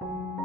you